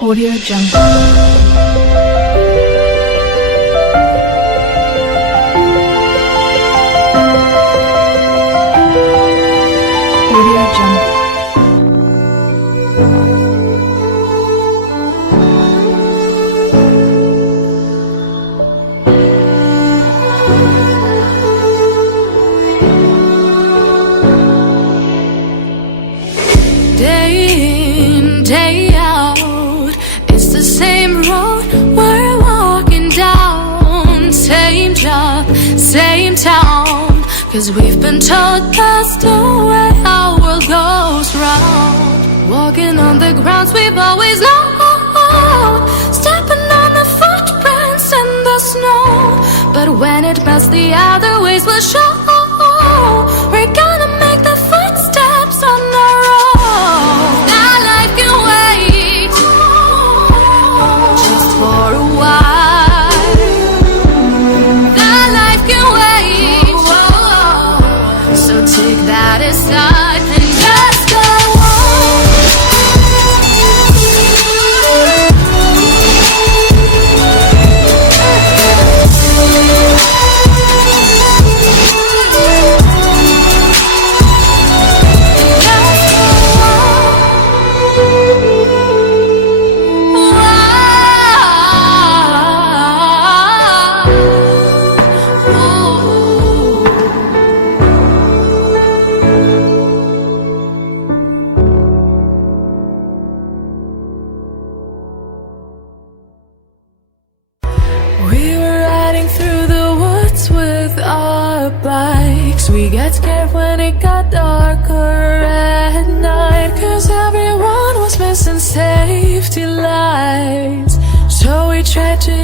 Audio Jungle. Audio Jungle. Day in, day out, it's the same road we're walking down. Same job, same town, 'cause we've been told that's the way our world goes round. Walking on the grounds we've always known, stepping on the footprints in the snow. But when it melts, the other ways will show. We're gonna make the footsteps on our own. That life can wait just for a while. That life can wait, so take that aside and just go on. We were riding through the woods with our bikes. We got scared when it got darker at night, 'cause everyone was missing safety lights. So we tried to